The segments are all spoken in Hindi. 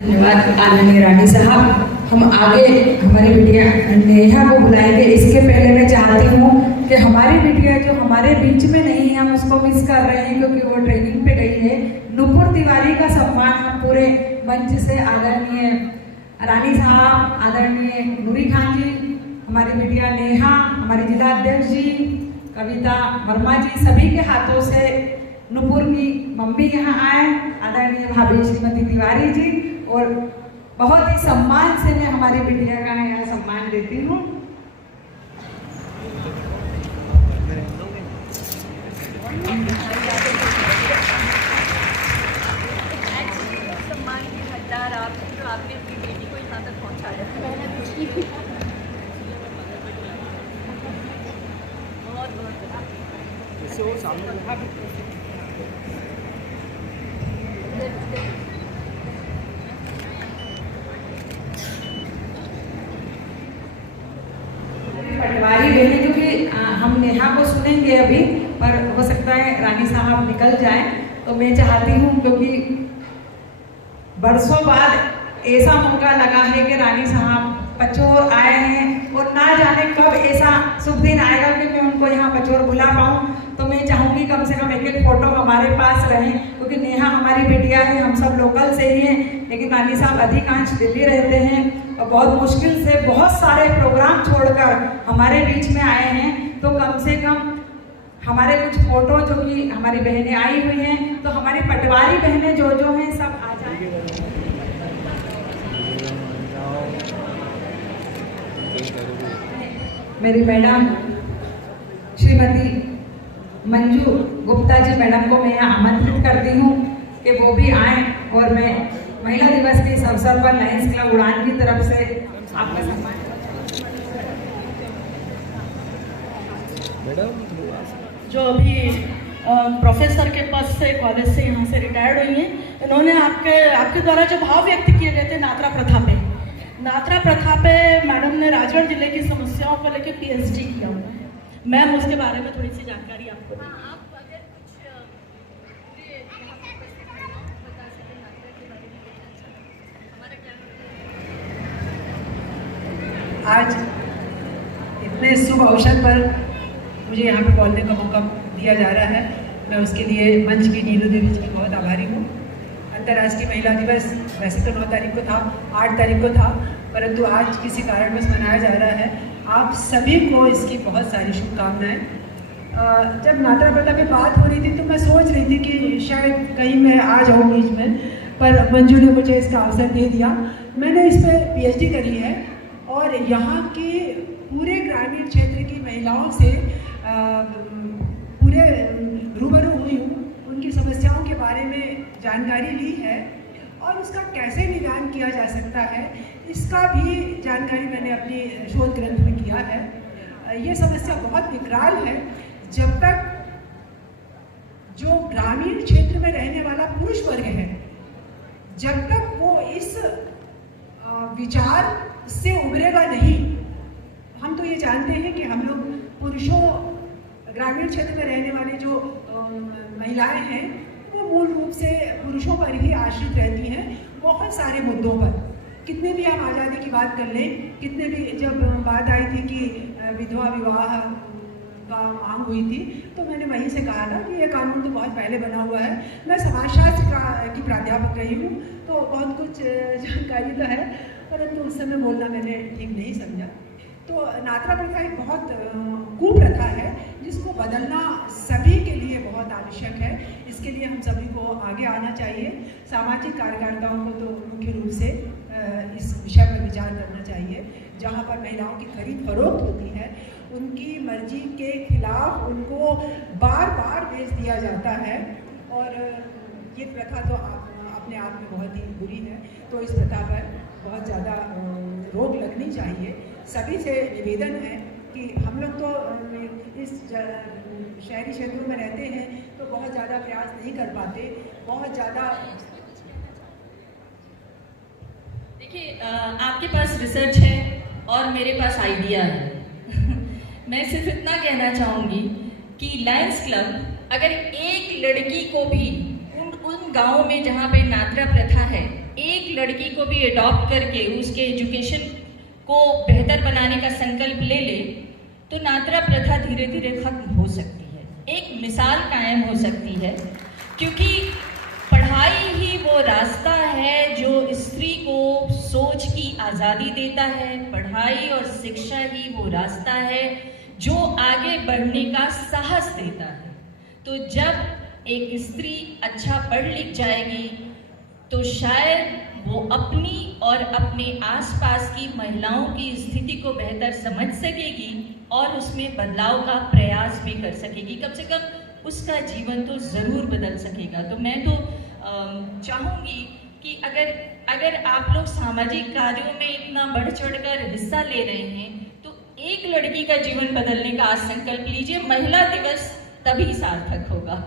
धन्यवाद आदरणीय रानी साहब। हम आगे हमारी बिटिया नेहा को बुलाएंगे। इसके पहले मैं चाहती हूँ कि हमारी बिटिया जो हमारे बीच में नहीं है, हम उसको मिस कर रहे हैं क्योंकि वो ट्रेनिंग पे गई है। नुपुर तिवारी का सम्मान हम पूरे मंच से आदरणीय रानी साहब, आदरणीय नूरी खान जी, हमारी बिटिया नेहा, हमारे जिला अध्यक्ष जी कविता वर्मा जी, सभी के हाथों से नुपुर की मम्मी यहाँ आए, आदरणीय भाभी श्रीमती तिवारी जी, और बहुत ही सम्मान से मैं हमारी बिटिया का यहाँ सम्मान देती हूँ। सम्मान की हकदार आप, तो आपने अपनी बेटी को यहाँ तक पहुँचाया। बहुत पटवारी बहनें, क्योंकि हम नेहा को सुनेंगे अभी, पर हो सकता है रानी साहब निकल जाए, तो मैं चाहती हूँ क्योंकि बरसों बाद ऐसा मौका लगा है कि रानी साहब पचोर आए हैं और ना जाने कब ऐसा शुभ दिन आएगा कि मैं उनको यहाँ पचोर बुला पाऊँ। तो मैं चाहूँगी कम से कम एक एक फोटो हमारे पास रहे, क्योंकि नेहा हमारी बेटिया है, हम सब लोकल से ही हैं, लेकिन रानी साहब अधिकांश दिल्ली रहते हैं और बहुत मुश्किल से बहुत सारे प्रोग्राम छोड़कर हमारे बीच में आए हैं। तो कम से कम हमारे कुछ फोटो जो कि हमारी बहनें आई हुई हैं, तो हमारी पटवारी बहनें जो हैं सब आ जाएं। मेरी मैडम श्रीमती मंजू गुप्ता जी मैडम को मैं यहाँ आमंत्रित करती हूँ कि वो भी आए, और मैं महिला दिवस के इस अवसर पर लायंस क्लब उड़ान की तरफ से आपका सम्मान। जो अभी प्रोफेसर के पद से कॉलेज से यहाँ से रिटायर्ड हुई हैं, इन्होंने आपके द्वारा जो भाव व्यक्त किए गए थे नात्रा प्रथा पे मैडम ने राजगढ़ जिले की समस्याओं को लेकर पीएचडी किया हुआ है। मैम उसके बारे में थोड़ी सी जानकारी आपको दें। आप अगर कुछ पूरे यहाँ पर उपस्थित महिलाओं को बता सकें नात्रा के बारे में कहना चाहें, हमारा क्या आज इतने शुभ अवसर पर मुझे यहाँ पे बोलने का मौका दिया जा रहा है, मैं उसके लिए मंच की नीलू देवी जी की बहुत आभारी हूँ। अंतर्राष्ट्रीय महिला दिवस वैसे तो 9 तारीख को था, 8 तारीख को था, परंतु आज किसी कारणवश मनाया जा रहा है। आप सभी को इसकी बहुत सारी शुभकामनाएं। जब नात्रा प्रथा पे बात हो रही थी तो मैं सोच रही थी कि शायद कहीं मैं आ जाऊँ बीच में, पर मंजू ने मुझे इसका अवसर दे दिया। मैंने इस पर पीएचडी करी है और यहाँ के पूरे ग्रामीण क्षेत्र की महिलाओं से पूरे रूबरू हुई हूँ, उनकी समस्याओं के बारे में जानकारी ली है और उसका कैसे निदान किया जा सकता है इसका भी जानकारी मैंने अपनी शोध ग्रंथ में किया है। ये समस्या बहुत विकराल है। जब तक जो ग्रामीण क्षेत्र में रहने वाला पुरुष वर्ग है, जब तक वो इस विचार से उभरेगा नहीं, हम तो ये जानते हैं कि हम लोग पुरुषों, ग्रामीण क्षेत्र में रहने वाले जो महिलाएं हैं वो मूल रूप से पुरुषों पर ही आश्रित रहती हैं बहुत सारे मुद्दों पर। कितने भी हम आज़ादी की बात कर लें, कितने भी जब बात आई थी कि विधवा विवाह का मांग हुई थी, तो मैंने वहीं से कहा था कि ये कानून तो बहुत पहले बना हुआ है। मैं समाजशास्त्र की प्राध्यापक रही हूँ तो बहुत कुछ जानकारी तो है, परंतु उस समय बोलना मैंने ठीक नहीं समझा। तो नात्रा प्रथा एक बहुत कुप्रथा है जिसको बदलना सभी के लिए बहुत आवश्यक है। इसके लिए हम सभी को आगे आना चाहिए। सामाजिक कार्यकर्ताओं को तो मुख्य रूप से इस विषय पर विचार करना चाहिए। जहाँ पर महिलाओं की खरीद फरोख्त होती है, उनकी मर्जी के खिलाफ उनको बार बार बेच दिया जाता है, और ये प्रथा तो अपने आप में बहुत ही बुरी है। तो इस प्रथा पर बहुत ज़्यादा रोक लगनी चाहिए। सभी से निवेदन है कि हम लोग तो इस शहरी क्षेत्रों में रहते हैं तो बहुत ज़्यादा प्रयास नहीं कर पाते, बहुत ज़्यादा। देखिए, आपके पास रिसर्च है और मेरे पास आइडिया है। मैं सिर्फ इतना कहना चाहूँगी कि लायंस क्लब अगर एक लड़की को भी उन गाँव में जहाँ पे नात्रा प्रथा है, एक लड़की को भी अडॉप्ट करके उसके एजुकेशन को बेहतर बनाने का संकल्प ले ले तो नात्रा प्रथा धीरे धीरे खत्म हो सकती है, एक मिसाल कायम हो सकती है। क्योंकि पढ़ाई ही वो रास्ता है जो स्त्री को सोच की आज़ादी देता है, पढ़ाई और शिक्षा ही वो रास्ता है जो आगे बढ़ने का साहस देता है। तो जब एक स्त्री अच्छा पढ़ लिख जाएगी तो शायद वो अपनी और अपने आसपास की महिलाओं की स्थिति को बेहतर समझ सकेगी और उसमें बदलाव का प्रयास भी कर सकेगी, कम से कम उसका जीवन तो ज़रूर बदल सकेगा। तो मैं तो चाहूँगी कि अगर आप लोग सामाजिक कार्यों में इतना बढ़ चढ़कर हिस्सा ले रहे हैं तो एक लड़की का जीवन बदलने का आज संकल्प लीजिए, महिला दिवस तभी सार्थक होगा।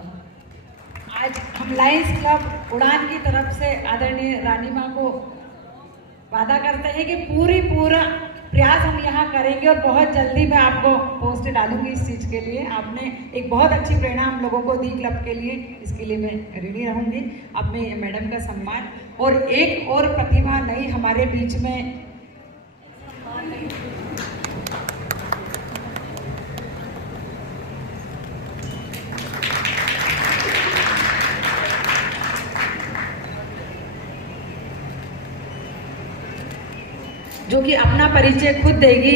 आज हम लायंस क्लब उड़ान की तरफ से आदरणीय रानी माँ को वादा करते हैं कि पूरा प्रयास हम यहाँ करेंगे और बहुत जल्दी मैं आपको पोस्ट डालूंगी इस चीज़ के लिए। आपने एक बहुत अच्छी प्रेरणा हम लोगों को दी क्लब के लिए, इसके लिए मैं ऋणी रहूँगी। अपने मैडम का सम्मान और एक और प्रतिभा नई हमारे बीच में जो कि अपना परिचय खुद देगी,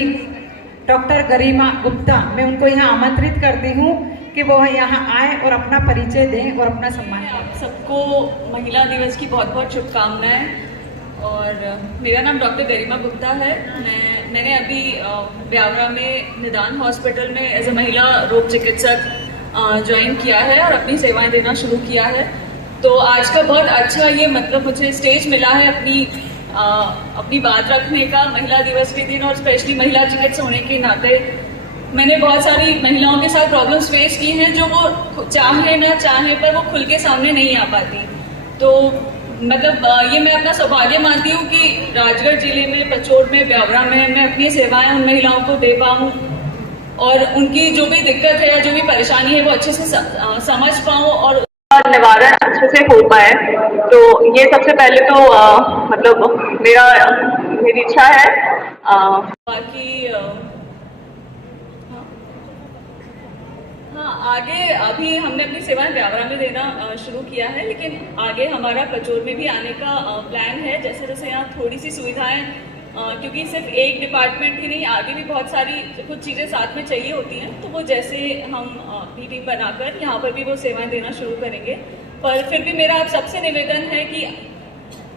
डॉक्टर गरिमा गुप्ता। मैं उनको यहाँ आमंत्रित करती हूँ कि वो यहाँ आए और अपना परिचय दें और अपना सम्मान करें। आप सबको महिला दिवस की बहुत बहुत शुभकामनाएं। और मेरा नाम डॉक्टर गरिमा गुप्ता है। मैंने अभी ब्यावरा में निदान हॉस्पिटल में एज ए महिला रोग चिकित्सक ज्वाइन किया है और अपनी सेवाएं देना शुरू किया है। तो आज का बहुत अच्छा ये मतलब मुझे स्टेज मिला है अपनी बात रखने का महिला दिवस के दिन, और स्पेशली महिला चिकित्सक होने के नाते मैंने बहुत सारी महिलाओं के साथ प्रॉब्लम्स फेस की हैं जो वो चाहे ना चाहे पर वो खुल के सामने नहीं आ पाती। तो मतलब ये मैं अपना सौभाग्य मानती हूँ कि राजगढ़ जिले में, पचोड़ में, ब्यावरा में मैं अपनी सेवाएं उन महिलाओं को दे पाऊँ और उनकी जो भी दिक्कत है या जो भी परेशानी है वो अच्छे से समझ पाऊँ और निवारण अच्छे से हो पाए। तो ये सबसे पहले तो मतलब मेरी इच्छा है। बाकी हाँ, आगे अभी हमने अपनी सेवाएं ब्यावरा में देना शुरू किया है, लेकिन आगे हमारा पचोर में भी आने का प्लान है। जैसे जैसे यहाँ थोड़ी सी सुविधाएं, क्योंकि सिर्फ एक डिपार्टमेंट ही नहीं, आगे भी बहुत सारी कुछ चीज़ें साथ में चाहिए होती हैं, तो वो जैसे हम मीटिंग बनाकर यहाँ पर भी वो सेवाएं देना शुरू करेंगे। पर फिर भी मेरा आप सबसे निवेदन है कि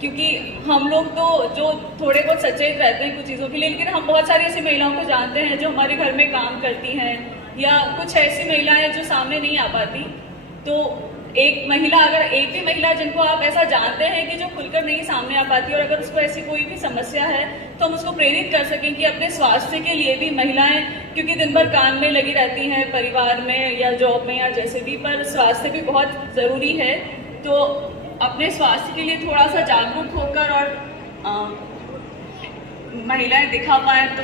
क्योंकि हम लोग तो जो थोड़े बहुत सचेत रहते हैं कुछ चीज़ों के लिए, लेकिन हम बहुत सारी ऐसी महिलाओं को जानते हैं जो हमारे घर में काम करती हैं या कुछ ऐसी महिलाएं जो सामने नहीं आ पाती। तो एक महिला, अगर एक भी महिला जिनको आप ऐसा जानते हैं कि जो खुलकर नहीं सामने आ पाती और अगर उसको ऐसी कोई भी समस्या है तो हम उसको प्रेरित कर सकें कि अपने स्वास्थ्य के लिए भी महिलाएं, क्योंकि दिन भर काम में लगी रहती हैं, परिवार में या जॉब में या जैसे भी, पर स्वास्थ्य भी बहुत ज़रूरी है। तो अपने स्वास्थ्य के लिए थोड़ा सा जागरूक होकर और महिलाएं दिखा पाए, तो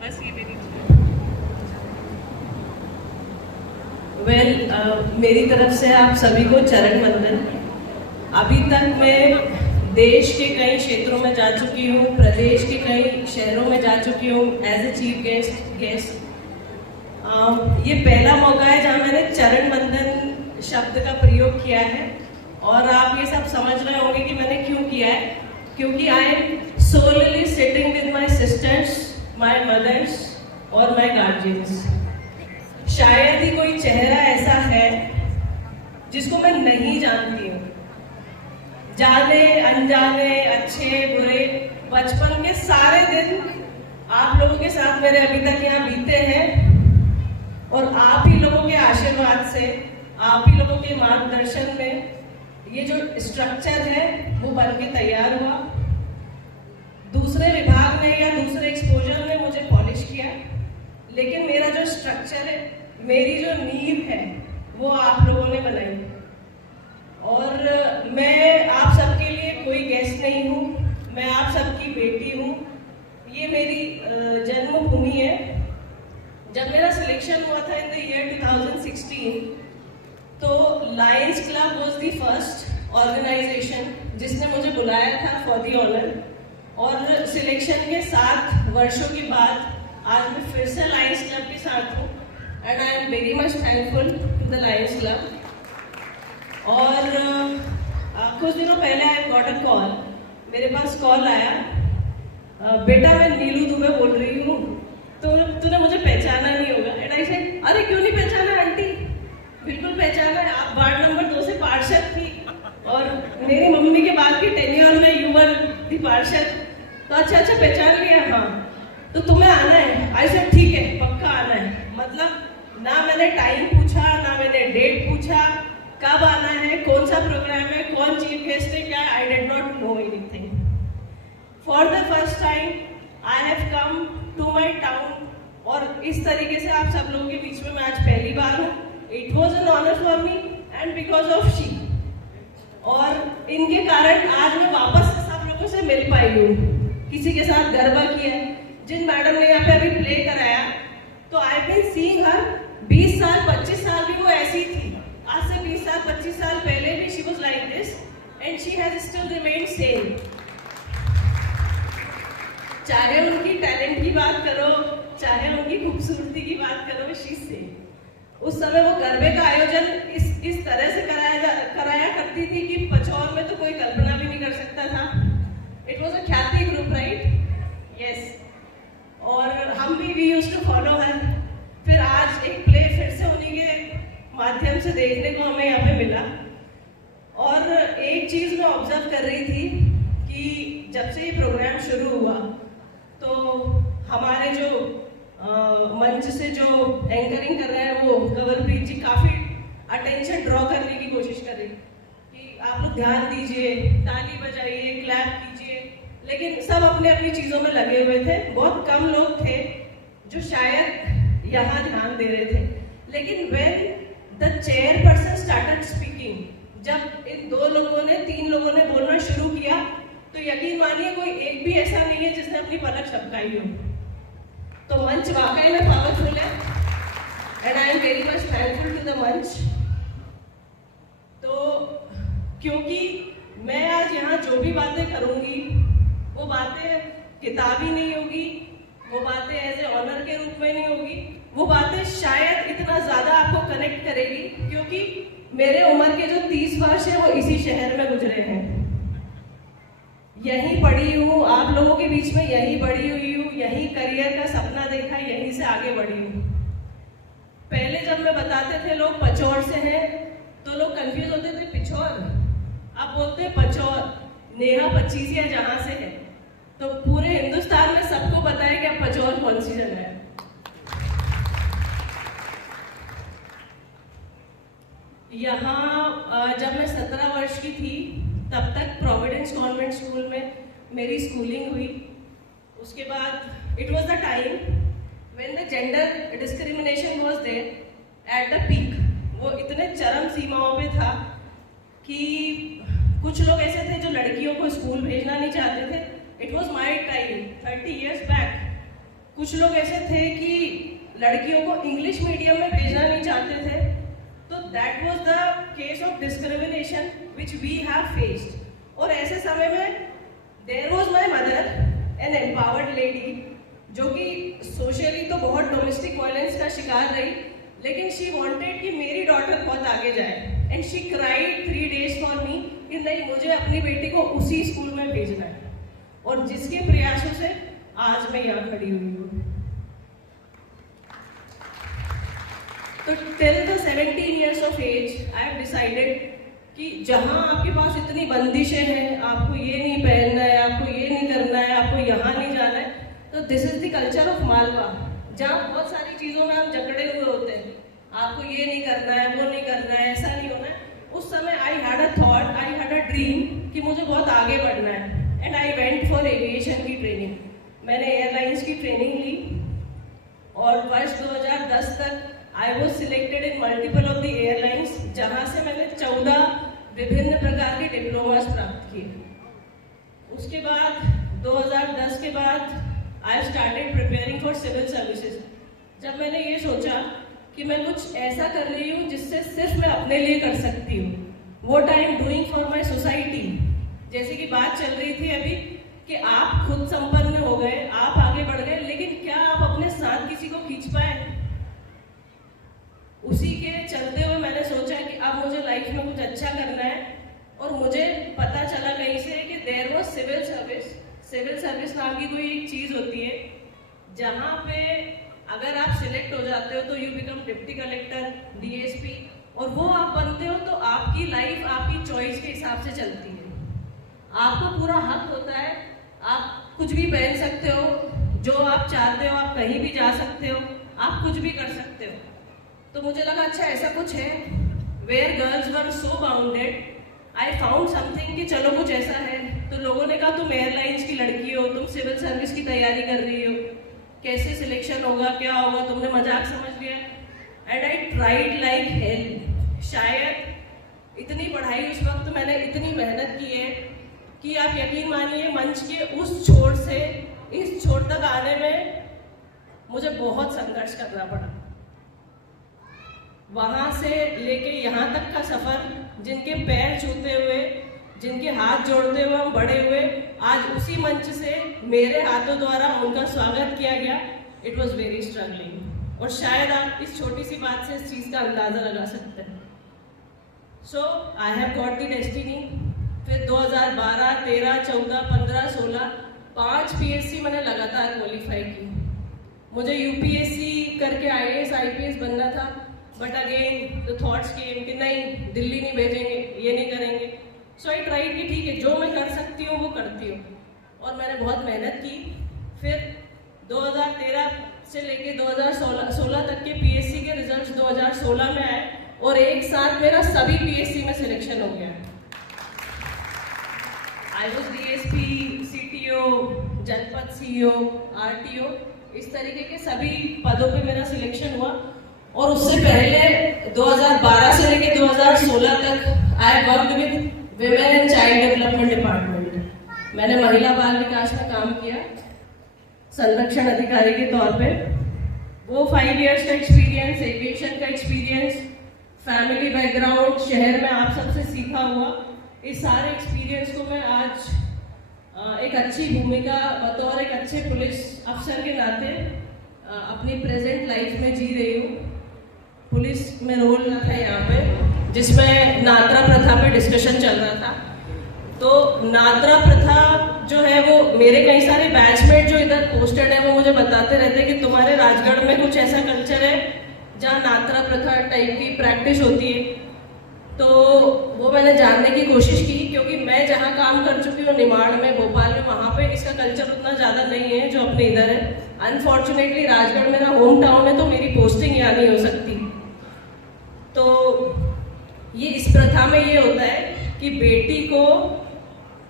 बस ये मेरी मेरी तरफ से आप सभी को चरण वंदन। अभी तक मैं देश के कई क्षेत्रों में जा चुकी हूँ, प्रदेश के कई शहरों में जा चुकी हूँ एज ए चीफ गेस्ट। ये पहला मौका है जहाँ मैंने चरण वंदन शब्द का प्रयोग किया है और आप ये सब समझ रहे होंगे कि मैंने क्यों किया है। क्योंकि I am solely sitting with my sisters, my mothers और माई गार्जियंस। शायद ही कोई चेहरा ऐसा है जिसको मैं नहीं जानती हूँ। जाने अनजाने, अच्छे बुरे, बचपन के सारे दिन आप लोगों के साथ मेरे अभी तक यहाँ बीते हैं और आप ही लोगों के आशीर्वाद से, आप ही लोगों के मार्गदर्शन में ये जो स्ट्रक्चर है वो बन के तैयार हुआ। दूसरे विभाग ने या दूसरे एक्सपोजर ने मुझे पॉलिश किया, लेकिन मेरा जो स्ट्रक्चर है, मेरी जो नींव है, वो आप लोगों ने बनाई। और मैं आप सबके लिए कोई गेस्ट नहीं हूँ, मैं आप सबकी बेटी हूँ। ये मेरी जन्मभूमि है। जब मेरा सिलेक्शन हुआ था इन द ईयर 2016, तो Lions Club was the first organisation जिसने मुझे बुलाया था फॉर दी ऑनर, और सिलेक्शन के 7 वर्षों के बाद आज मैं फिर से लायंस क्लब के साथ हूँ and I am very much thankful to the Lions Club. और कुछ दिनों पहले आई गॉट अ कॉल, मेरे पास कॉल आया, बेटा मैं नीलू दुबे बोल रही हूँ, तो तूने मुझे पहचाना नहीं होगा। एंड आई सेड अरे क्यों नहीं पहचाना आंटी, बिल्कुल पहचाना है, आप वार्ड नंबर 2 से पार्षद थी और मेरी मम्मी के बाद की टेन्योर में यू वर दी पार्षद, तो अच्छा पहचान लिया, हाँ तो तुम्हें आना है। आई सेड ठीक है पक्का आना है। मतलब ना मैंने टाइम पूछा, ना मैंने डेट पूछा, कब आना है, कौन सा प्रोग्राम है, कौन चीफ गेस्ट है, क्या, I did not know anything. For the first time I have come to my town, और इस तरीके से आप सब लोगों के बीच में मैं आज पहली बार हूँ। It was an honour for me and because of she, और इनके कारण आज मैं वापस सब लोगों से मिल पाई हूँ, किसी के साथ गरबा किया। जिन मैडम ने यहाँ पे अभी प्ले कराया, तो आई बीन सीइंग हर 20 साल 25 साल भी वो ऐसी थी, आज से 20 साल 25 साल पहले भी she was like this and she has still remained same. चाहे उनकी टैलेंट की बात करो, चाहे उनकी खूबसूरती की बात करो, शी से उस समय वो गरबे का आयोजन इस तरह से कराया करती थी कि पचौर में तो कोई कल्पना भी नहीं कर सकता था। इट वॉज अ ख्याति ग्रुप, राइट? यस। और हम भी यूज्ड टू फॉलो हर। फिर आज एक प्ले फिर से उन्हीं के माध्यम से देखने को हमें यहाँ पे मिला। और एक चीज मैं ऑब्जर्व कर रही थी कि जब से ये प्रोग्राम शुरू हुआ, तो हमारे जो मंच से जो एंकरिंग कर रहे हैं वो कंवरप्रीत जी काफी अटेंशन ड्रॉ करने की कोशिश कर रही कि आप लोग ध्यान दीजिए, ताली बजाइए, क्लैप कीजिए, लेकिन सब अपने अपनी चीजों में लगे हुए थे। बहुत कम लोग थे जो शायद यहाँ ध्यान दे रहे थे। लेकिन when the chairperson started speaking, जब इन 2 लोगों ने 3 लोगों ने बोलना शुरू किया, तो यकीन मानिए कोई एक भी ऐसा नहीं है जिसने अपनी पलक झपकाई हो। तो मंच वाकई में पावरफुल है and I am very much thankful to the मंच। तो क्योंकि मैं आज यहाँ जो भी बातें करूँगी वो बातें किताबी नहीं होगी, वो बातें एज ए ऑनर के रूप में नहीं होगी, वो बातें शायद इतना ज़्यादा आपको कनेक्ट करेगी क्योंकि मेरे उम्र के जो 30 वर्ष है वो इसी शहर में गुजरे हैं। यहीं पढ़ी हूँ, आप लोगों के बीच में यहीं बड़ी हुई हूँ, यहीं करियर का सपना देखा, यहीं से आगे बढ़ी हूँ। पहले जब मैं बताते थे लोग पचौर से हैं, तो लोग कंफ्यूज होते थे पिछौर, अब बोलते हैं पचौर। नेहा 25 जहाँ से है, तो पूरे हिंदुस्तान में सबको पता है कि अब पचौर कौन सी जगह है। यहाँ जब मैं 17 वर्ष की थी तब तक प्रोविडेंस कॉन्वेंट स्कूल में मेरी स्कूलिंग हुई। उसके बाद it was the time when the gender discrimination was there at the peak. वो इतने चरम सीमाओं पे था कि कुछ लोग ऐसे थे जो लड़कियों को स्कूल भेजना नहीं चाहते थे। It was my time 30 years back. कुछ लोग ऐसे थे कि लड़कियों को इंग्लिश मीडियम में भेजना नहीं चाहते थे। तो that was the case of discrimination which we have faced. और ऐसे समय में there was my mother, an empowered lady, जो कि सोशली तो बहुत डोमेस्टिक वायलेंस का शिकार रही, लेकिन शी वॉन्टेड कि मेरी डॉटर बहुत आगे जाए and she cried 3 days for me कि नहीं, मुझे अपनी बेटी को उसी स्कूल में भेजना है। और जिसके प्रयासों से आज मैं यहाँ खड़ी हुई हूँ। तो till the 17 years of age I have decided कि जहाँ आपके पास इतनी बंदिशें हैं, आपको ये नहीं पहनना है, आपको ये नहीं करना है, आपको यहाँ नहीं जाना है, तो this is the culture of Malwa, जहाँ बहुत सारी चीज़ों में हम जकड़े हुए होते हैं। आपको ये नहीं करना है, वो नहीं करना है, ऐसा नहीं होना है। उस समय I had a thought, I had a dream कि मुझे बहुत आगे बढ़ना है and I went for aviation की ट्रेनिंग। मैंने एयरलाइंस की ट्रेनिंग ली और वर्ष 2010 तक I was selected in multiple of the airlines, जहाँ से मैंने 14 विभिन्न प्रकार के डिप्लोमास प्राप्त किए। उसके बाद 2010 के बाद I started preparing for civil services. जब मैंने ये सोचा कि मैं कुछ ऐसा कर रही हूँ जिससे सिर्फ मैं अपने लिए कर सकती हूँ, what I am doing for my society, जैसे कि बात चल रही थी अभी कि आप खुद संपन्न हो गए, आप आगे बढ़ गए, लेकिन क्या आप अपने साथ किसी को खींच पाए? उसी के चलते हुए मैंने सोचा कि अब मुझे लाइफ में कुछ अच्छा करना है, और मुझे पता चला कहीं से कि there was civil service. Civil service नाम की कोई एक चीज़ होती है जहाँ पे अगर आप सिलेक्ट हो जाते हो तो you become deputy collector, DSP, और वो आप बनते हो तो आपकी लाइफ आपकी चॉइस के हिसाब से चलती है। आपको पूरा हक होता है, आप कुछ भी पहन सकते हो, जो आप चाहते हो, आप कहीं भी जा सकते हो, आप कुछ भी कर सकते हो। तो मुझे लगा अच्छा ऐसा कुछ है, where girls were so bounded, I found something कि चलो कुछ ऐसा है। तो लोगों ने कहा तुम एयरलाइंस की लड़की हो, तुम सिविल सर्विस की तैयारी कर रही हो, कैसे सिलेक्शन होगा, क्या होगा, तुमने मजाक समझ लिया। And I tried like hell. शायद इतनी पढ़ाई उस वक्त मैंने इतनी मेहनत की है कि आप यकीन मानिए मंच के उस छोर से इस छोर तक आने में मुझे बहुत संघर्ष करना पड़ा। वहाँ से लेके यहाँ तक का सफ़र, जिनके पैर छूते हुए, जिनके हाथ जोड़ते हुए हम बड़े हुए, आज उसी मंच से मेरे हाथों द्वारा उनका स्वागत किया गया। इट वॉज वेरी स्ट्रगलिंग, और शायद आप इस छोटी सी बात से इस चीज़ का अंदाज़ा लगा सकते हैं। So I have got the destiny. फिर 2012, 13, 14, 15, 16 5 PSC मैंने लगातार क्वालिफाई की। मुझे UPSC करके IAS IPS बनना था, बट अगेन द थॉट्स केम कि नहीं, दिल्ली नहीं भेजेंगे, ये नहीं करेंगे। सो आई ट्राइड कि ठीक है, जो मैं कर सकती हूँ वो करती हूँ, और मैंने बहुत मेहनत की। फिर 2013 से लेके 2016 तक के PSC के रिजल्ट्स 2016 में आए, और एक साथ मेरा सभी PSC में सिलेक्शन हो गया। आई वॉज DSP, CTO, जनपद CEO, RTO, इस तरीके के सभी पदों पे मेरा सिलेक्शन हुआ। और उससे पहले 2012 से लेके 2016 तक I worked with women and child development department. मैंने महिला बाल विकास में काम किया संरक्षण अधिकारी के तौर पे। वो 5 इयर्स का एक्सपीरियंस, एविएशन का एक्सपीरियंस, फैमिली बैकग्राउंड, शहर में आप सबसे सीखा हुआ, इस सारे एक्सपीरियंस को मैं आज एक अच्छी भूमिका बतौर एक अच्छे पुलिस अफसर के नाते अपनी प्रेजेंट लाइफ में जी रही हूँ। पुलिस में रोल था यहाँ पे, जिसमें नात्रा प्रथा पे डिस्कशन चल रहा था। तो नात्रा प्रथा जो है वो मेरे कई सारे बैचमेट जो इधर पोस्टेड है वो मुझे बताते रहते हैं कि तुम्हारे राजगढ़ में कुछ ऐसा कल्चर है जहाँ नात्रा प्रथा टाइप की प्रैक्टिस होती है। तो वो मैंने जानने की कोशिश की, क्योंकि मैं जहाँ काम कर चुकी हूँ निमाड़ में, भोपाल में, वहाँ पे इसका कल्चर उतना ज़्यादा नहीं है जो अपने इधर है। अनफॉर्चुनेटली राजगढ़ मेरा होम टाउन है, तो मेरी पोस्टिंग यहाँ नहीं हो सकती। तो ये इस प्रथा में ये होता है कि बेटी को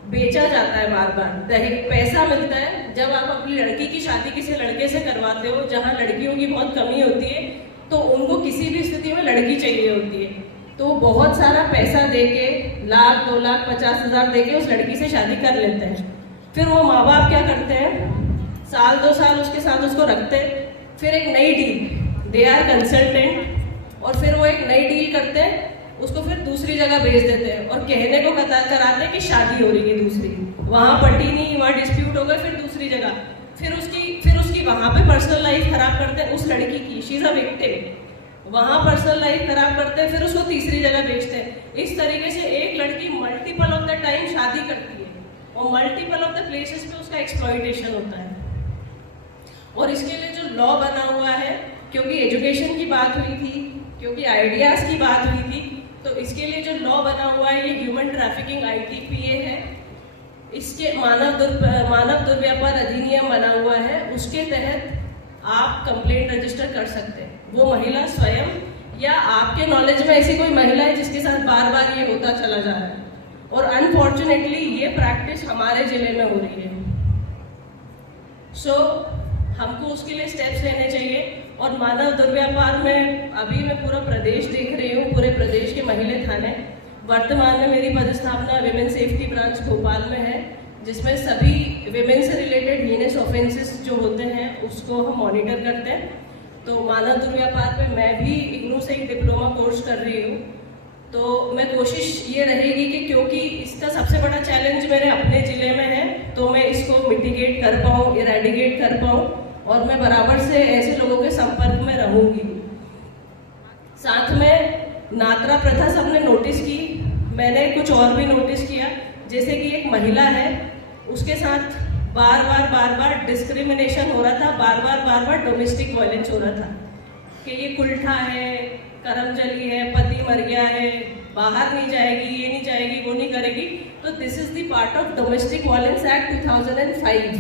बेचा जाता है बार बार, दहेज पैसा मिलता है। जब आप अपनी लड़की की शादी किसी लड़के से करवाते हो जहाँ लड़कियों की बहुत कमी होती है, तो उनको किसी भी स्थिति में लड़की चाहिए होती है, तो बहुत सारा पैसा दे के 1 लाख 2 लाख 50,000 दे के उस लड़की से शादी कर लेते हैं। फिर वो माँ बाप क्या करते हैं, साल 2 साल उसके साथ उसको रखते हैं, फिर एक नई डील, दे आर कंसल्टेंट, और फिर वो एक नई डील करते हैं, उसको फिर दूसरी जगह भेज देते हैं और कहने को कराते हैं कि शादी हो रही है दूसरी, वहाँ पटी नहीं, वहाँ डिस्प्यूट हो गए, फिर दूसरी जगह, फिर उसकी वहाँ पे पर्सनल लाइफ खराब करते हैं उस लड़की की, शी इज अ विक्टिम, वहाँ पर्सनल लाइफ खराब करते हैं, फिर उसको तीसरी जगह भेजते हैं। इस तरीके से एक लड़की मल्टीपल ऑफ द टाइम शादी करती है और मल्टीपल ऑफ द प्लेसेस पे उसका एक्सप्लॉइटेशन होता है। और इसके लिए जो लॉ बना हुआ है, क्योंकि एजुकेशन की बात हुई थी, क्योंकि आइडियाज़ की बात हुई थी, तो इसके लिए जो लॉ बना हुआ है ये ह्यूमन ट्रैफिकिंग ITPA है। इसके मानव दुर्व्यापार अधिनियम बना हुआ है, उसके तहत आप कंप्लेंट रजिस्टर कर सकते हैं। वो महिला स्वयं या आपके नॉलेज में ऐसी कोई महिला है जिसके साथ बार बार ये होता चला जा रहा है, और अनफॉर्चुनेटली ये प्रैक्टिस हमारे जिले में हो रही है। सो हमको उसके लिए स्टेप्स लेने चाहिए। और मानव दुर्व्यापार में अभी मैं पूरा प्रदेश देख रही हूँ, पूरे प्रदेश के महिला थाने। वर्तमान में मेरी पदस्थापना विमेन सेफ्टी ब्रांच भोपाल में है, जिसमें सभी विमेन से रिलेटेड हीनस ऑफेंसेस जो होते हैं उसको हम मॉनिटर करते हैं। तो मानव दुर्व्यापार पे मैं भी इग्नू से एक डिप्लोमा कोर्स कर रही हूँ। तो मैं कोशिश ये रहेगी कि क्योंकि इसका सबसे बड़ा चैलेंज मेरे अपने ज़िले में है, तो मैं इसको मिटिगेट कर पाऊँ, इरेडिकेट कर पाऊँ, और मैं बराबर से ऐसे लोगों के संपर्क में रहूँगी। साथ में नात्रा प्रथा सबने नोटिस की, मैंने कुछ और भी नोटिस किया, जैसे कि एक महिला है, उसके साथ बार बार डिस्क्रिमिनेशन हो रहा था, बार बार डोमेस्टिक वायलेंस हो रहा था कि ये कुल्ठा है, करमजली है, पति मर गया है, बाहर नहीं जाएगी, ये नहीं जाएगी, वो नहीं करेगी। तो this is the part of domestic violence act 2005।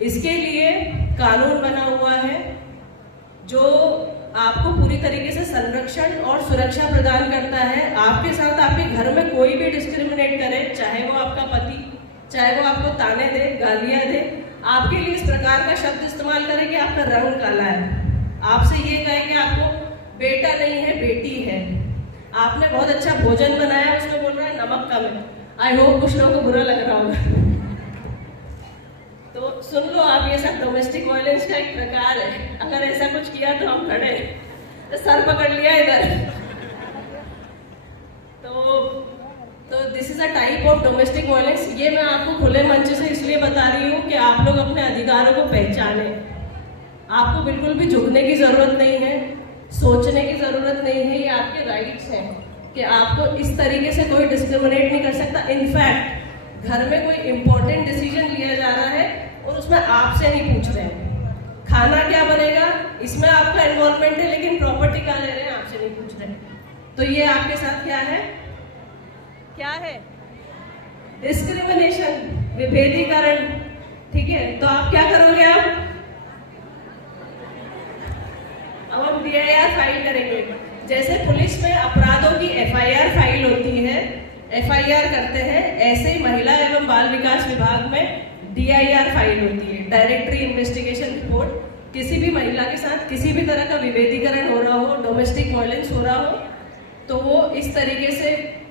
इसके लिए कानून बना हुआ है जो आपको पूरी तरीके से संरक्षण और सुरक्षा प्रदान करता है। आपके साथ आपके घर में कोई भी डिस्क्रिमिनेट करे, चाहे वो आपका पति, चाहे वो आपको ताने दे, गालियां दे, आपके लिए इस प्रकार का शब्द इस्तेमाल करे कि आपका रंग काला है, आपसे ये कहे कि आपको बेटा नहीं है बेटी है, आपने बहुत अच्छा भोजन बनाया, उसमें बोल रहा है नमक कम है। आई होप कुछ लोगों को बुरा लग रहा होगा। तो सुन लो आप, ये सब डोमेस्टिक वायलेंस का एक प्रकार है। अगर ऐसा कुछ किया तो हम खड़े, तो सर पकड़ लिया इधर। तो this is a type of domestic violence. ये मैं आपको खुले मंच से इसलिए बता रही हूँ कि आप लोग अपने अधिकारों को पहचाने। आपको बिल्कुल भी झुकने की जरूरत नहीं है, सोचने की जरूरत नहीं है, ये आपके राइट्स हैं कि आपको इस तरीके से कोई डिस्क्रिमिनेट नहीं कर सकता। इनफैक्ट घर में कोई इंपॉर्टेंट डिसीजन लिया जा रहा है और उसमें आपसे नहीं पूछ रहे हैं खाना क्या बनेगा, इसमें आपका इन्वॉल्वमेंट है, लेकिन प्रॉपर्टी कहाँ ले रहे हैं आपसे नहीं पूछ रहे। तो ये आपके साथ क्या है, क्या है? डिस्क्रिमिनेशन, विभेदीकरण। ठीक है, तो आप क्या करोगे? अब हम DIR फाइल करेंगे। जैसे पुलिस में अपराधों की FIR फाइल होती है, FIR करते हैं, ऐसे ही महिला एवं बाल विकास विभाग में DIR फाइल होती है, डायरेक्टरी इन्वेस्टिगेशन रिपोर्ट। किसी भी महिला के साथ किसी भी तरह का विभेदीकरण हो रहा हो, डोमेस्टिक वायलेंस हो रहा हो, तो वो इस तरीके से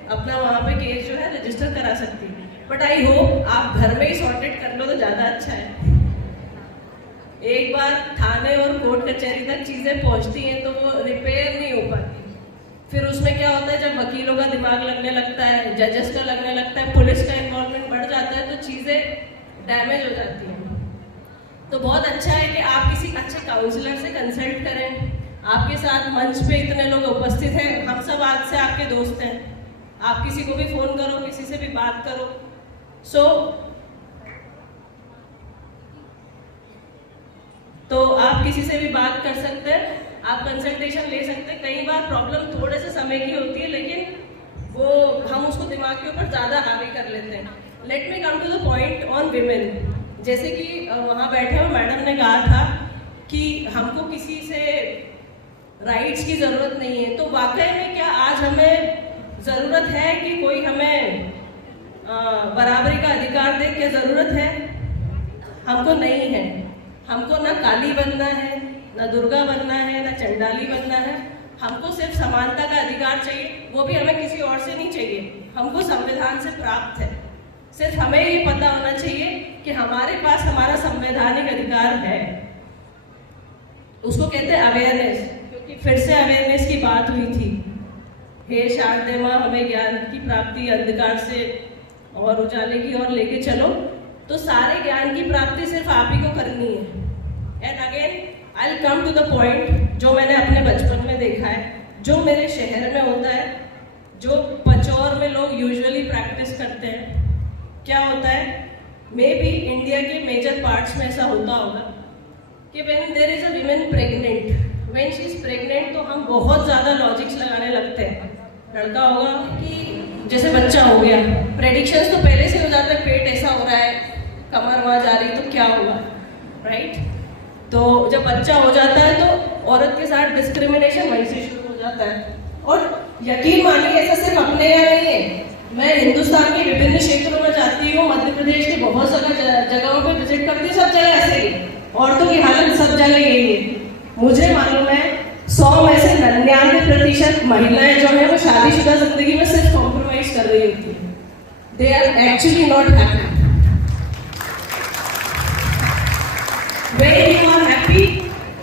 अपना वहाँ पे केस जो है रजिस्टर करा सकती है। बट आई होप आप घर में ही सॉर्टेड कर लो तो ज़्यादा अच्छा है। एक बार थाने और कोर्ट कचहरी तक चीज़ें पहुँचती हैं तो वो रिपेयर नहीं हो पाती। फिर उसमें क्या होता है, जब वकीलों का दिमाग लगने लगता है, जजेस का लगने लगता है, पुलिस का इन्वॉल्वमेंट बढ़ जाता है, तो चीज़ें डैमेज हो जाती हैं। तो बहुत अच्छा है कि आप किसी अच्छे काउंसलर से कंसल्ट करें। आपके साथ मंच पे इतने लोग उपस्थित हैं, हम सब आज से आपके दोस्त हैं। आप किसी को भी फ़ोन करो, किसी से भी बात करो। तो आप किसी से भी बात कर सकते हैं, आप कंसल्टेशन ले सकते हैं। कई बार प्रॉब्लम थोड़े से समय की होती है, लेकिन वो हम उसको दिमाग के ऊपर ज़्यादा हावी कर लेते हैं। Let me come to the point on women. जैसे कि वहाँ बैठे हुए मैडम ने कहा था कि हमको किसी से राइट्स की ज़रूरत नहीं है, तो वाकई में क्या आज हमें ज़रूरत है कि कोई हमें बराबरी का अधिकार दे? क्या ज़रूरत है? हमको नहीं है। हमको ना काली बनना है, ना दुर्गा बनना है, ना चंडाली बनना है। हमको सिर्फ समानता का अधिकार चाहिए, वो भी हमें किसी और से नहीं चाहिए, हमको संविधान से प्राप्त है। सिर्फ हमें ये पता होना चाहिए कि हमारे पास हमारा संवैधानिक अधिकार है। उसको कहते हैं अवेयरनेस, क्योंकि फिर से अवेयरनेस की बात हुई थी। हे शारदे माँ, हमें ज्ञान की प्राप्ति अंधकार से और उजाले की ओर लेके चलो। तो सारे ज्ञान की प्राप्ति सिर्फ आप ही को करनी है। And again I will come to the point जो मैंने अपने बचपन में देखा है, जो मेरे शहर में होता है, जो पचौर में लोग यूजुअली प्रैक्टिस करते हैं। क्या होता है, मे बी इंडिया के मेजर पार्ट्स में ऐसा होता होगा कि when there is a women pregnant, when she is pregnant, तो हम बहुत ज़्यादा लॉजिक्स लगाने लगते हैं। लड़का होगा कि जैसे बच्चा हो गया, प्रेडिक्शंस तो पहले से हो जाते हैं, पेट ऐसा हो रहा है, कमर वहाँ जा रही, तो क्या होगा, राइट? तो जब बच्चा हो जाता है तो औरत के साथ डिस्क्रिमिनेशन वहीं से शुरू हो जाता है। और यकीन मानिए, ऐसा सिर्फ अपने यहाँ नहीं है, मैं हिंदुस्तान के विभिन्न क्षेत्रों में जाती हूँ, मध्य प्रदेश के बहुत जगहों पर विजिट करती हूँ, सब जगह ऐसे ही औरतों की हालत सब जगह यही है। मुझे मालूम है 100 में से 99% महिलाएं जो है वो शादीशुदा जिंदगी में सिर्फ कॉम्प्रोमाइज कर रही होती है। They are actually not happy. When you are happy,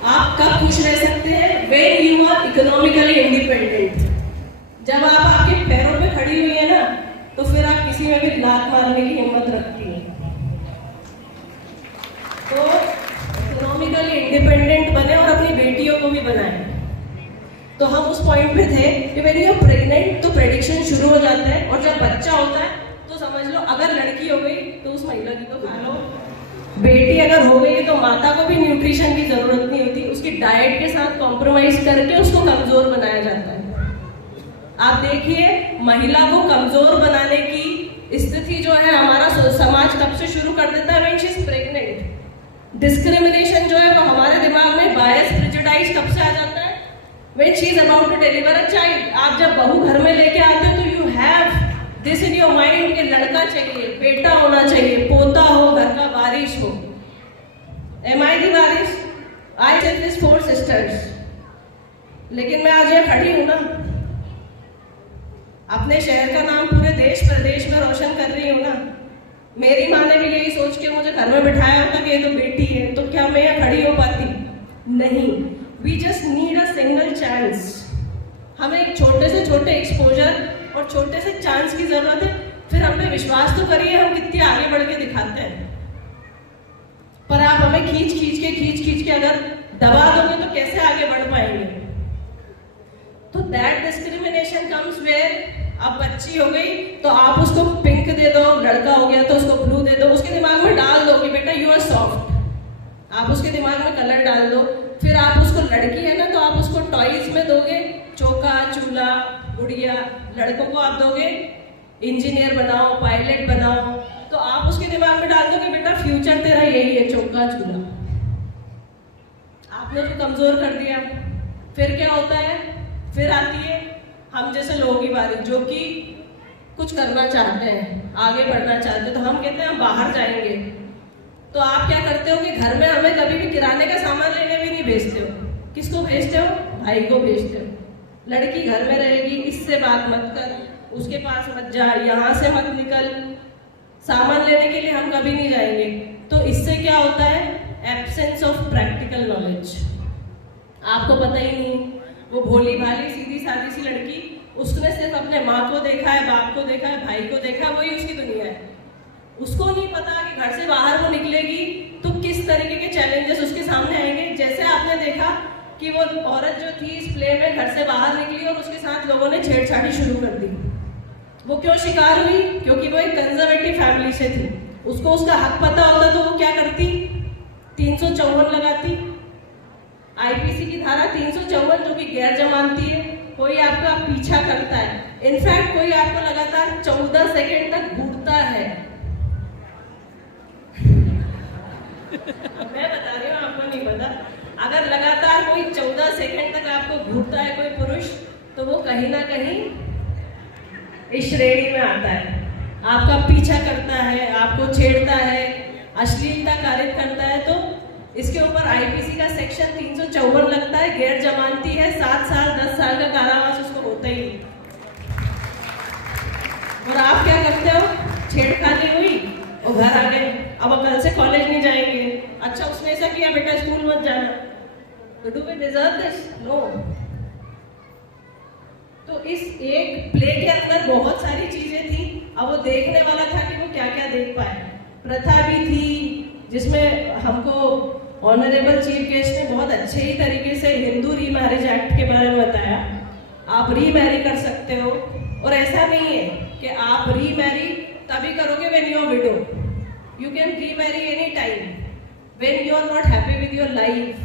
आप कब खुश रह सकते हैं? When you are economically independent, जब आप इंडिपेंडेंट बने और अपनी बेटियों को भी बनाएं। तो हम उस पॉइंट पे थे कि व्हेन यू आर प्रेग्नेंट तो प्रेडिक्शन शुरू हो जाता है, और जब बच्चा होता है तो समझ लो अगर लड़की हो गई तो उस महिला की तो खा लो, बेटी अगर हो गई तो माता को भी न्यूट्रिशन की जरूरत नहीं होती, उसकी डाइट के साथ कॉम्प्रोमाइज करके उसको कमजोर बनाया जाता है। आप देखिए महिला को कमजोर बनाने की स्थिति जो है हमारा समाज कब से शुरू कर देता है, when she is pregnant. Discrimination जो है वो हमारे दिमाग में बायस प्रेजुडाइज कब से आ जाता है, when she is about to deliver a child. आप जब बहू घर में लेके आते हो तो you have this in your mind कि लड़का चाहिए, बेटा होना चाहिए, पोता हो, घर का वारिश हो। एम आई दी वारिश? आई सेड दिस 4 सिस्टर्स, लेकिन मैं आज यहाँ खड़ी हूँ ना, अपने शहर का नाम पूरे देश प्रदेश में रोशन कर रही हूँ ना। मेरी माँ ने भी यही सोच के मुझे घर में बिठाया होता कि ये तो बेटी है, तो क्या मैं यहाँ खड़ी हो पाती? नहीं। We just need a single chance. हमें एक छोटे से छोटे एक्सपोजर और छोटे से चांस की जरूरत है। फिर हम पे विश्वास तो करिए, हम कितने आगे बढ़ के दिखाते हैं। पर आप हमें खींच के अगर दबा दोगे तो कैसे आगे बढ़ पाएंगे? तो दैट डिस्क्रिमिनेशन कम्स वेयर अब बच्ची हो गई तो आप उसको पिंक दे दो, लड़का हो गया तो उसको ब्लू दे दो, उसके दिमाग में डाल दो कि बेटा यू आर सॉफ्ट। आप उसके दिमाग में कलर डाल दो। फिर आप उसको, लड़की है ना तो आप उसको टॉयज में दोगे, चौका, चूल्हा, गुड़िया। लड़कों को आप दोगे इंजीनियर बनाओ, पायलट बनाओ, तो आप उसके दिमाग में डाल दो कि बेटा फ्यूचर तेरा यही है, चौका चूल्हा। आपने जो कमजोर कर दिया। फिर क्या होता है? फिर आती है हम जैसे लोगों की बारी, जो कि कुछ करना चाहते हैं, आगे बढ़ना चाहते हैं, तो हम कहते हैं हम बाहर जाएंगे। तो आप क्या करते हो कि घर में हमें कभी भी किराने का सामान लेने भी नहीं भेजते हो। किसको भेजते हो? भाई को भेजते हो। लड़की घर में रहेगी, इससे बात मत कर, उसके पास मत जा, यहाँ से मत निकल, सामान लेने के लिए हम कभी नहीं जाएंगे। तो इससे क्या होता है? Absence of practical knowledge. आपको पता ही नहीं, वो भोली भाली सीधी सादी सी लड़की, उसने सिर्फ अपने माँ को देखा है, बाप को देखा है, भाई को देखा है, वही उसकी दुनिया है। उसको नहीं पता कि घर से बाहर वो निकलेगी तो किस तरीके के चैलेंजेस उसके सामने आएंगे। जैसे आपने देखा कि वो औरत जो थी इस प्ले में घर से बाहर निकली और उसके साथ लोगों ने छेड़छाड़ी शुरू कर दी। वो क्यों शिकार हुई? क्योंकि वो एक कंजर्वेटिव फैमिली से थी। उसको उसका हक पता होता तो वो क्या करती? 354 लगाती। आईपीसी की धारा 354 जो कि गैर जमानती है। कोई आपका पीछा करता है, इनफैक्ट कोई आपको लगातार 14 सेकेंड तक घूरता है। मैं बता रही हूँ, आपको नहीं पता। अगर लगातार कोई 14 सेकेंड तक आपको घूरता है कोई पुरुष, तो वो कहीं ना कहीं इस श्रेणी में आता है। आपका पीछा करता है, आपको छेड़ता है, अश्लीलता कारित करता है, तो इसके ऊपर आईपीसी का सेक्शन 354 लगता है। गैर जमानती है, 7 साल 10 साल का कारावास उसको होता ही। और आप क्या करते हो? छेड़खानी हुई और घर आ गए, अब कल से कॉलेज नहीं जाएंगे। अच्छा उसने ऐसा किया, बेटा स्कूल मत जाना। तो do we deserve this? No. तो इस एक प्ले के अंदर बहुत सारी चीजें थी। अब वो देखने वाला था कि वो क्या क्या देख पाए। प्रथा भी थी जिसमें हमको ऑनरेबल चीफ गेस्ट ने बहुत अच्छे ही तरीके से हिंदू रीमैरिज एक्ट के बारे में बताया। आप रीमैरी कर सकते हो, और ऐसा नहीं है कि आप रीमैरी तभी करोगे when you are widow. You can remarry any time when you are not happy with your life,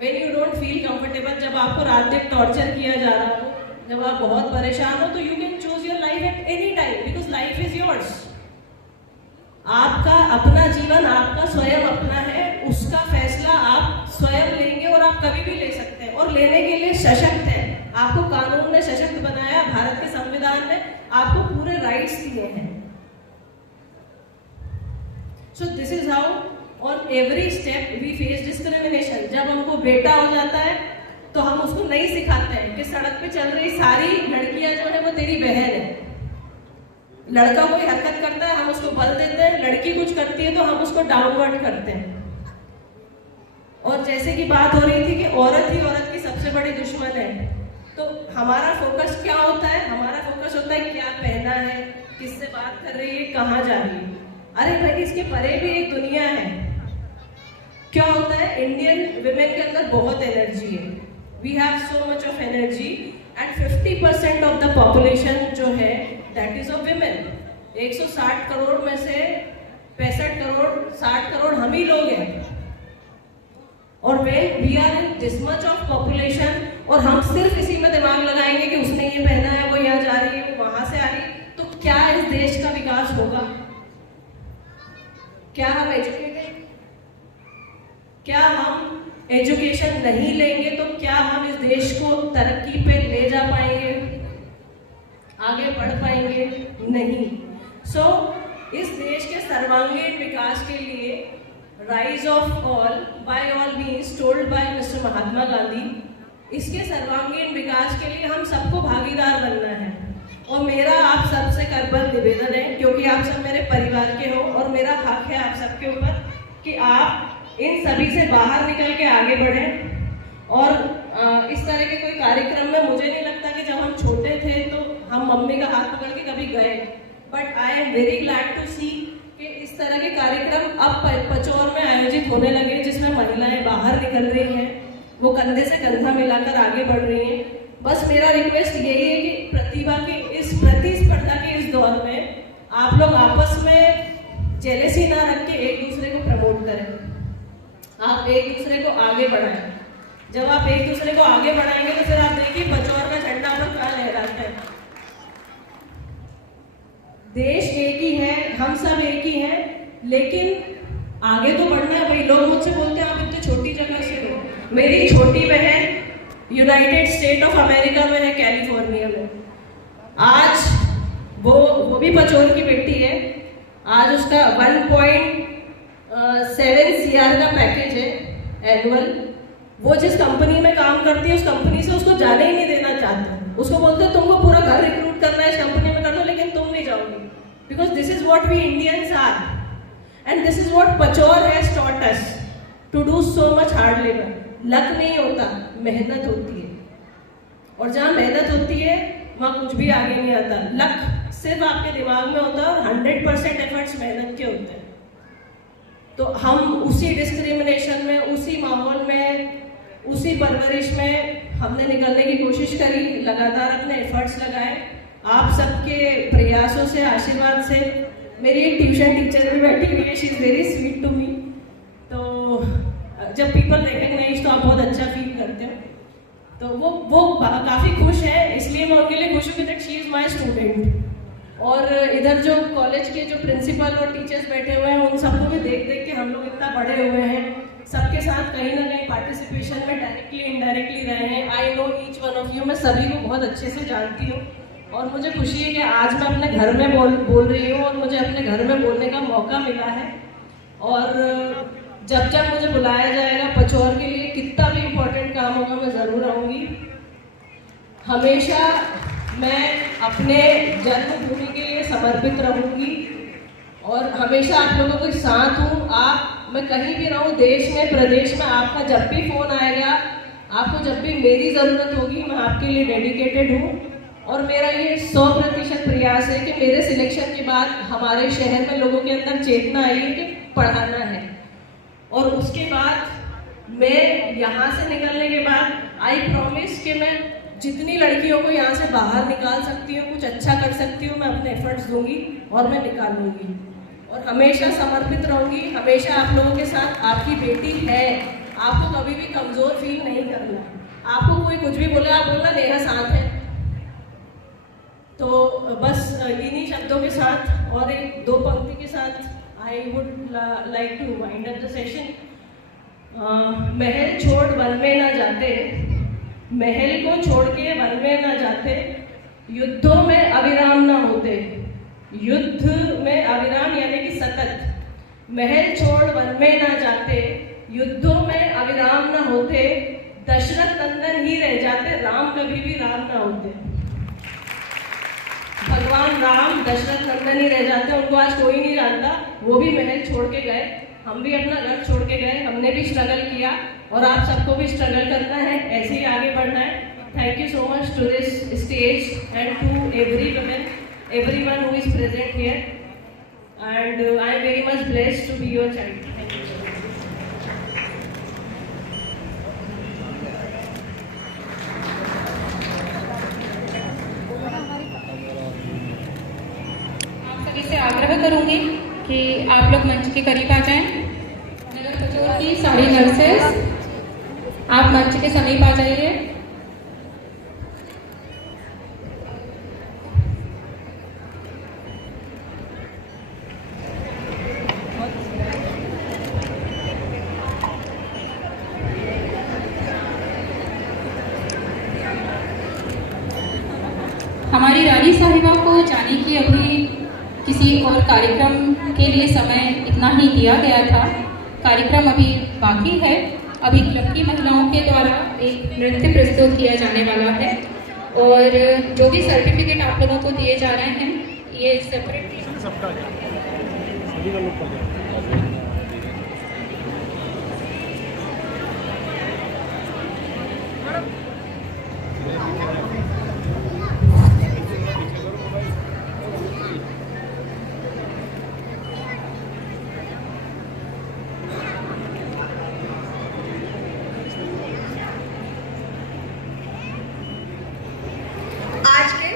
when you don't feel comfortable. जब आपको रात दिन टॉर्चर किया जा रहा हो, जब आप बहुत परेशान हो, तो you can choose your life at any time because life is yours. आपका अपना जीवन आपका स्वयं अपना है, उसका फैसला आप स्वयं लेंगे और आप कभी भी ले सकते हैं, और लेने के लिए सशक्त है। आपको कानून ने सशक्त बनाया, भारत के संविधान ने आपको पूरे राइट्स दिए हैं। So this is how on every step we face discrimination. जब हमको बेटा हो जाता है तो हम उसको नहीं सिखाते हैं कि सड़क पे चल रही सारी लड़कियां जो है वो तेरी बहन है। लड़का कोई हरकत करता है हम उसको बल देते हैं, लड़की कुछ करती है तो हम उसको डाउनवर्ड करते हैं। और जैसे कि बात हो रही थी कि औरत ही औरत की सबसे बड़ी दुश्मन है, तो हमारा फोकस क्या होता है? हमारा फोकस होता है क्या पहना है, किससे बात कर रही है, कहाँ जा रही है। अरे भाई इसके परे भी एक दुनिया है। क्या होता है, इंडियन विमेन के अंदर बहुत एनर्जी है, we have so much of energy and 50% of the population जो है that is of women. 160 crore में से 65 करोड़ 60 करोड़ हम ही लोग हैं, और when we are in this much of population और हम सिर्फ इसी में दिमाग लगाएंगे कि उसने ये पहना है, वो यहाँ जा रही है, वो वहां से आ रही है, तो क्या इस देश का विकास होगा? क्या हम एजुकेटेड, क्या हम एजुकेशन नहीं लेंगे तो क्या हम इस देश को तरक्की पे ले जा पाएंगे, आगे बढ़ पाएंगे? नहीं। सो इस देश के सर्वांगीण विकास के लिए rise of all by all means told by mister Mahatma Gandhi, इसके सर्वांगीण विकास के लिए हम सबको भागीदार बनना है। और मेरा आप सबसे करबद्ध निवेदन है, क्योंकि आप सब मेरे परिवार के हो और मेरा हक है आप सबके ऊपर कि आप इन सभी से बाहर निकल के आगे बढ़ें। और इस तरह के कोई कार्यक्रम में मुझे नहीं लगता कि जब हम छोटे थे तो हम मम्मी का हाथ पकड़ के कभी गए, but I am very glad to see कि इस तरह के कार्यक्रम अब पचौर में आयोजित होने लगे, जिसमें महिलाएं बाहर निकल रही हैं, वो कंधे से कंधा मिलाकर आगे बढ़ रही हैं। बस मेरा रिक्वेस्ट यही है कि प्रतिभा की इस प्रतिस्पर्धा के इस दौर में आप लोग आपस में जेलेसी ना रख के एक दूसरे को प्रमोट करें, आप एक दूसरे को आगे बढ़ाएं। जब आप एक दूसरे को आगे बढ़ाएंगे तो फिर आप देखिए पचौर का झंडा पर कहाँ लहराता है। देश एक ही है, हम सब एक ही हैं, लेकिन आगे तो बढ़ना है भाई। लोग मुझसे बोलते हैं आप इतनी छोटी जगह से हो। मेरी छोटी बहन यूनाइटेड स्टेट ऑफ अमेरिका में है, कैलिफोर्निया में। आज वो भी पचौर की बेटी है। आज उसका 1.7 CR का पैकेज है एनुअल। वो जिस कंपनी में काम करती है उस कंपनी से उसको जाने ही नहीं देना चाहते। उसको बोलते हैं तुमको पूरा घर रिक्रूट करना है, इस कंपनी में कर दो, लेकिन तुम नहीं जाओगे, because this is what we Indians are and this is what पचौर has taught us to do so much hard labour. Luck नहीं होता, मेहनत होती है, और जहाँ मेहनत होती है वहाँ कुछ भी आगे नहीं आता। लक सिर्फ आपके दिमाग में होता है और 100% एफर्ट्स मेहनत के होते हैं। तो हम उसी डिस्क्रिमिनेशन में, उसी माहौल में, उसी परवरिश में हमने निकलने की कोशिश करी, लगातार अपने एफर्ट्स लगाए। आप सबके प्रयासों से, आशीर्वाद से, मेरी एक ट्यूशन टीचर भी बैठी हुई है, she is very sweet to me. तो जब पीपल रिकग्नाइज तो आप बहुत अच्छा फील करते हो, तो वो काफ़ी खुश है, इसलिए मैं उनके लिए खुश हूँ कि that she is my student. और इधर जो कॉलेज के जो प्रिंसिपल और टीचर्स बैठे हुए हैं, उन सबको भी देख देख के हम लोग इतना बड़े हुए हैं, सबके साथ कहीं ना कहीं पार्टिसिपेशन में डायरेक्टली इनडायरेक्टली रहे हैं। I know each one of you, मैं सभी को बहुत अच्छे से जानती हूँ, और मुझे खुशी है कि आज मैं अपने घर में बोल रही हूँ और मुझे अपने घर में बोलने का मौका मिला है। और जब जब मुझे बुलाया जाएगा पचौर के लिए, कितना भी इम्पोर्टेंट काम होगा, मैं ज़रूर आऊँगी। हमेशा मैं अपने जन्मभूमि के लिए समर्पित रहूँगी और हमेशा आप लोगों के साथ हूँ। मैं कहीं भी रहूँ, देश में, प्रदेश में, आपका जब भी फ़ोन आएगा, आपको जब भी मेरी ज़रूरत होगी, मैं आपके लिए डेडिकेटेड हूँ। और मेरा ये 100% प्रयास है कि मेरे सिलेक्शन के बाद हमारे शहर में लोगों के अंदर चेतना आई है कि पढ़ाना है, और उसके बाद मैं यहाँ से निकलने के बाद आई प्रॉमिस कि मैं जितनी लड़कियों को यहाँ से बाहर निकाल सकती हूँ, कुछ अच्छा कर सकती हूँ, मैं अपने एफर्ट्स दूंगी और मैं निकालूंगी, और हमेशा समर्पित रहूंगी, हमेशा आप लोगों के साथ। आपकी बेटी है, आपको कभी भी कमज़ोर फील नहीं करना। आपको कोई कुछ भी बोले, आप बोलना नेहा साथ है। तो बस इन्हीं शब्दों के साथ और एक दो पंक्ति के साथ I would like to wind up the session. महल छोड़ वन में ना जाते, महल को छोड़ के वन में ना जाते, युद्धों में अविराम ना होते। युद्ध में अविराम यानी कि सतत। महल छोड़ वन में ना जाते, युद्धों में अविराम ना होते। दशरथ नंदन ही रह जाते, राम कभी भी राम ना होते। भगवान राम दशरथ नंदन ही रह जाते, उनको आज कोई नहीं जानता। वो भी महल छोड़ के गए, हम भी अपना घर छोड़ के गए, हमने भी स्ट्रगल किया, और आप सबको भी स्ट्रगल करना है, ऐसे ही आगे बढ़ना है। Thank you so much to this stage and to every women, everyone who is present here, and I am very much blessed to be your child. Thank you so much. करूंगी कि आप लोग मंच के करीब आ जाएं। नगर कचौर की सारी नर्सेस आप मंच के समीप आ जाइए। हमारी रानी साहिबा को जाने की अभी किसी और कार्यक्रम के लिए समय इतना ही दिया गया था। कार्यक्रम अभी बाकी है। अभी क्लब की महिलाओं के द्वारा एक नृत्य प्रस्तुत किया जाने वाला है और जो भी सर्टिफिकेट आप लोगों को दिए जा रहे हैं ये सेपरेटली आज के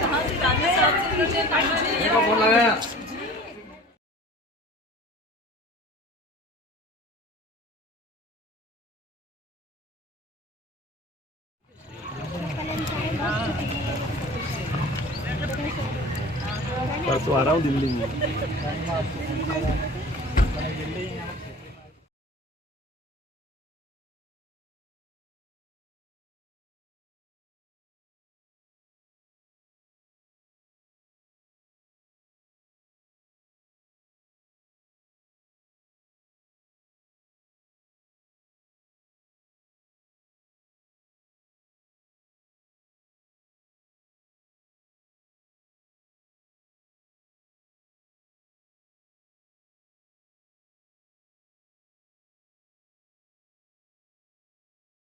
कहाँ से रानी साहब से नीचे पढ़ना परसों आ रहा हूँ दिल्ली में।